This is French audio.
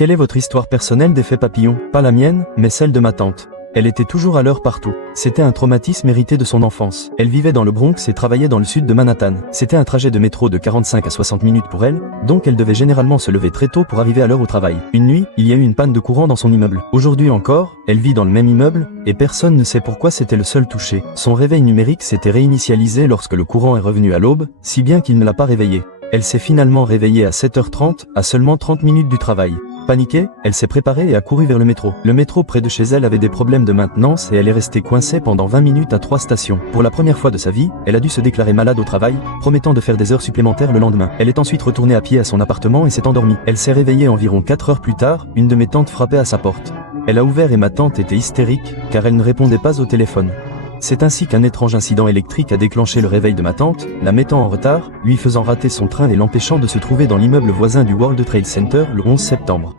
Quelle est votre histoire personnelle d'effet papillon? Pas la mienne, mais celle de ma tante. Elle était toujours à l'heure partout. C'était un traumatisme hérité de son enfance. Elle vivait dans le Bronx et travaillait dans le sud de Manhattan. C'était un trajet de métro de 45 à 60 minutes pour elle, donc elle devait généralement se lever très tôt pour arriver à l'heure au travail. Une nuit, il y a eu une panne de courant dans son immeuble. Aujourd'hui encore, elle vit dans le même immeuble, et personne ne sait pourquoi c'était le seul touché. Son réveil numérique s'était réinitialisé lorsque le courant est revenu à l'aube, si bien qu'il ne l'a pas réveillée. Elle s'est finalement réveillée à 7h30, à seulement 30 minutes du travail. Paniquée, elle s'est préparée et a couru vers le métro. Le métro près de chez elle avait des problèmes de maintenance et elle est restée coincée pendant 20 minutes à 3 stations. Pour la première fois de sa vie, elle a dû se déclarer malade au travail, promettant de faire des heures supplémentaires le lendemain. Elle est ensuite retournée à pied à son appartement et s'est endormie. Elle s'est réveillée environ 4 heures plus tard, une de mes tantes frappait à sa porte. Elle a ouvert et ma tante était hystérique, car elle ne répondait pas au téléphone. C'est ainsi qu'un étrange incident électrique a déclenché le réveil de ma tante, la mettant en retard, lui faisant rater son train et l'empêchant de se trouver dans l'immeuble voisin du World Trade Center le 11 septembre.